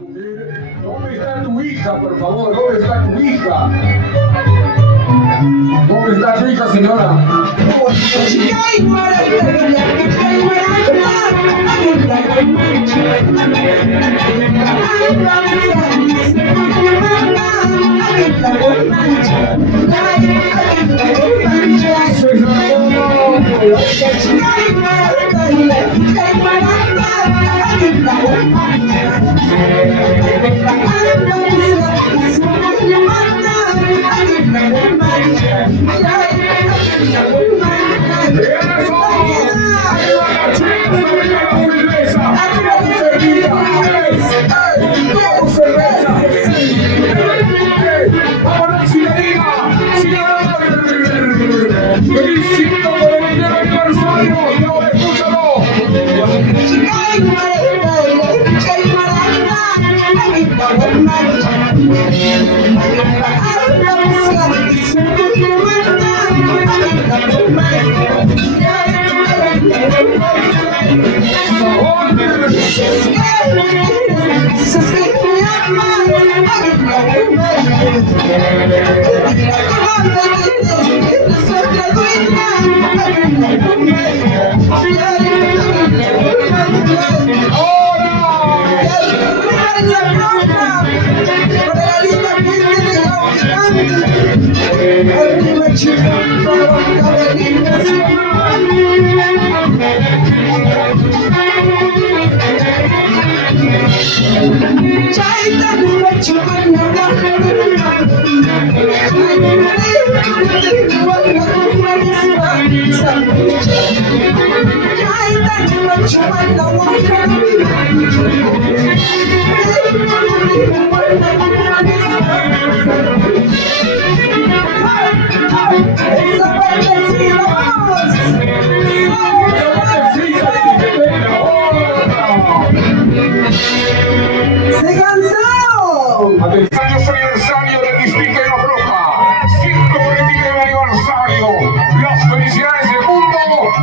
¿Dónde está tu hija, por favor? ¿Dónde está tu hija? ¿Dónde está tu hija, señora? ¡Felicito por el aniversario! ¡Y ahora escúchalo! Aniversario del Distrito de Locroja, 149 aniversario. Las felicidades del mundo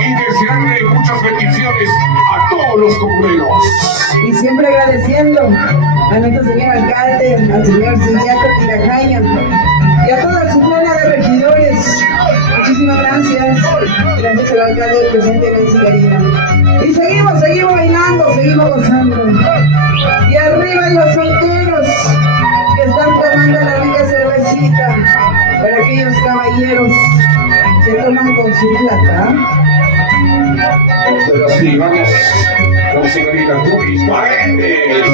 y desearle muchas bendiciones a todos los comuneros. Y siempre agradeciendo a nuestro señor alcalde, al señor Tirajaya y a toda su plana de regidores. Muchísimas gracias. Gracias al alcalde del Presidente, Karina. Y seguimos bailando, seguimos gozando. Y arriba los solteros que están tomando la rica cervecita, para aquellos caballeros que toman con su plata. Pero sí, vamos con señorita Turis Paredes.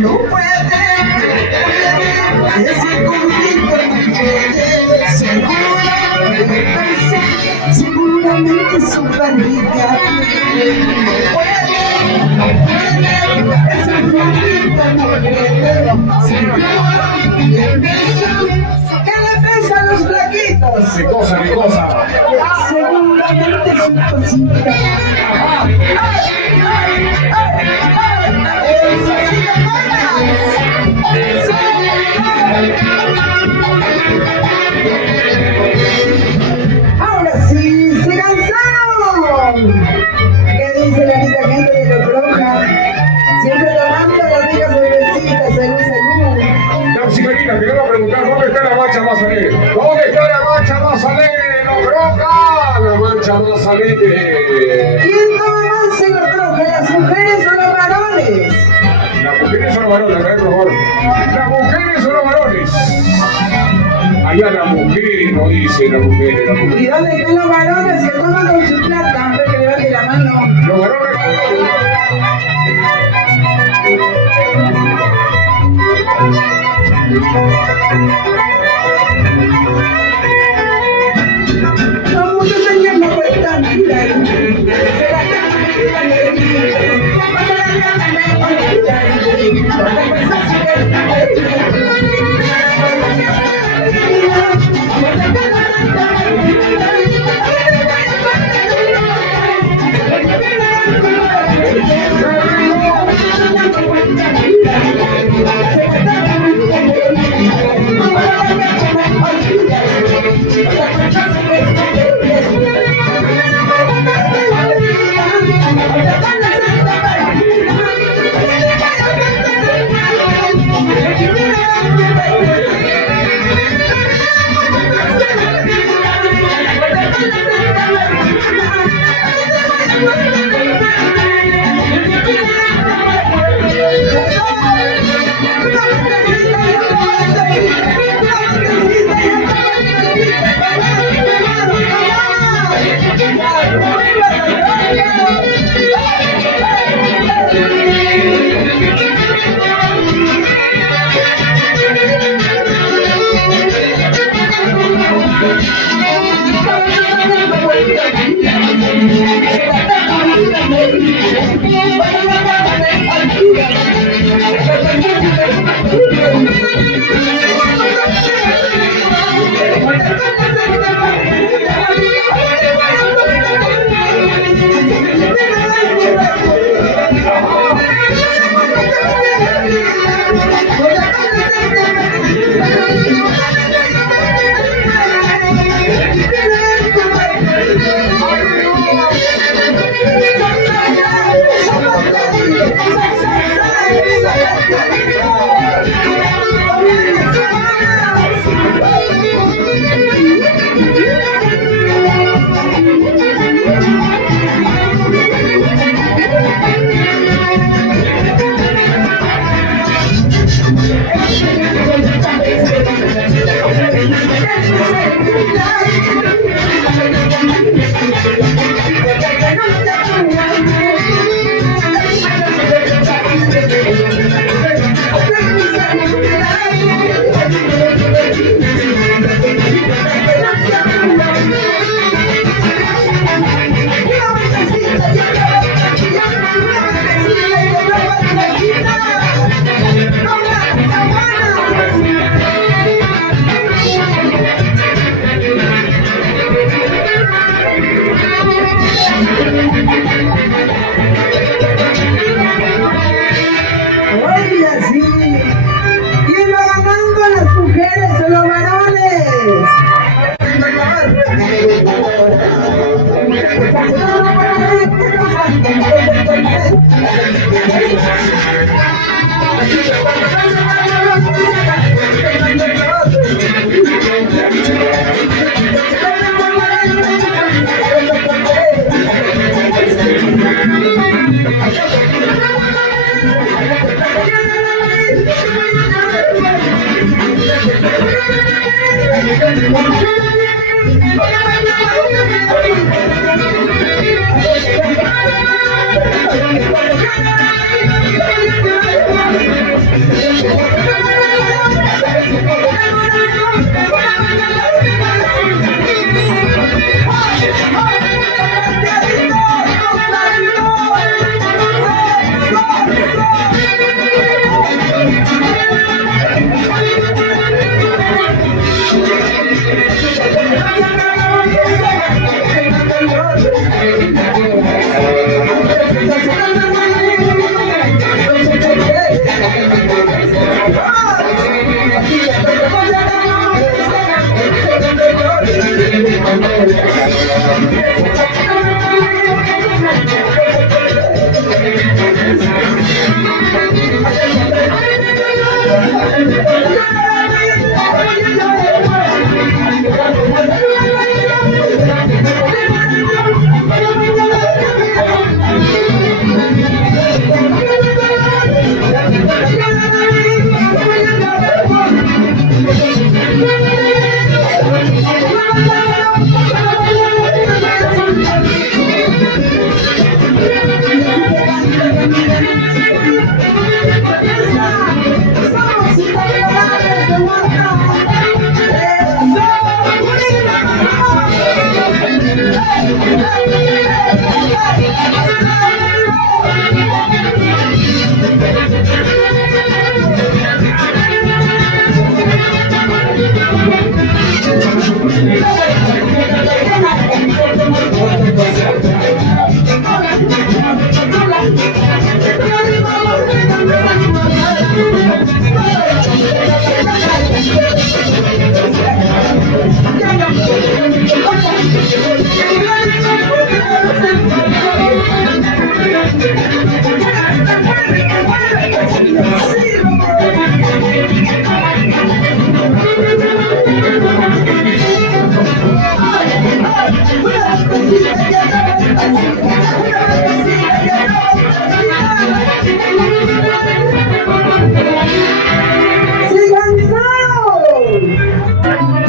No puede, ese contigo seguramente su barriga. No puede, ese contigo ¿qué le pesa a los flaquitos? ¿Qué cosa, qué cosa? Seguramente su cosita. Ahora sí, se cansaron. ¿Qué dice la linda gente de Locroja? Siempre tomando las ricas cervecitas, salud, salud. Sí, Karina, te quiero preguntar, ¿dónde está la mancha más alegre? ¿Dónde está la mancha más alegre de Locroja? La mancha más alegre. ¿Quién toma más en Locroja, las mujeres o los varones? Las mujeres o los varones, por favor. Las mujeres o los varones. Allá las mujeres, no dice las mujeres, las mujeres. ¿Y dónde están los varones que toman con su plata? Hombre, que levante la mano. Los varones. Los muchos años no cuentan vida.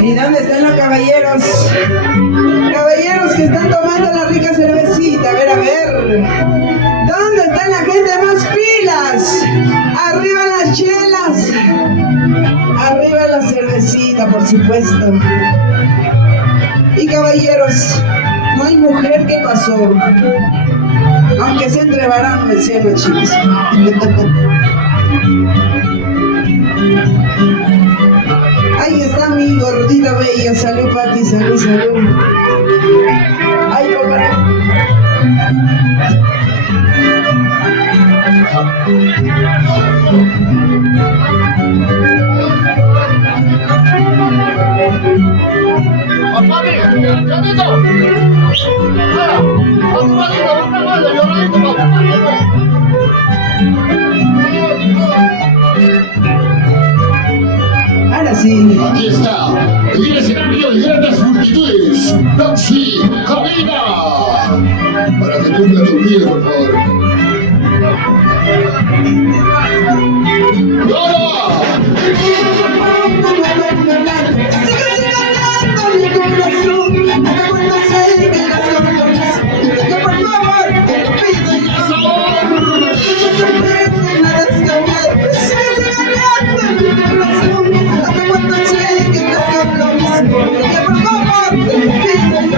¿Y dónde están los caballeros? Caballeros que están tomando la rica cervecita. A ver. ¿Dónde está la gente más pilas? Arriba las chelas. Arriba la cervecita, por supuesto. Y caballeros, no hay mujer que pasó. Aunque se entre varón, decían los chicos. Ahí está mi gordita bella. Salud, Pati, salud. Ay, papá. Ahora sí. Aquí está, el escenario y grandes multitudes. Roxy, Karina. Para que cumpla tu vida, por favor. ¡Dada! Sigue cantando mi corazón. No me cuento sé que las cosas que por favor te lo pido y nada es cambiar. Sigue cantando mi corazón. No me cuento sé que las cosas que por favor te lo pido y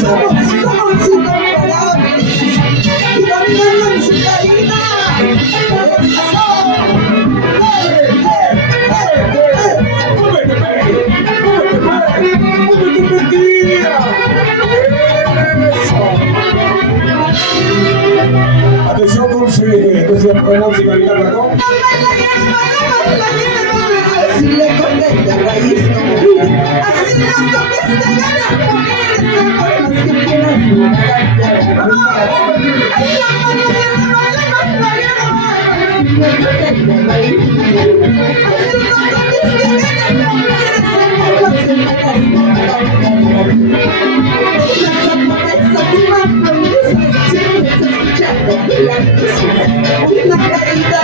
Somos incomparables. Y dominando su Karina. Atención, dulce, entonces podemos finalizar la copa. Si le contesta raíz no morir, así no contesta ganas morir, que quieras una carita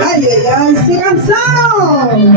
¡Ay, ay, ay! ¡Se cansaron!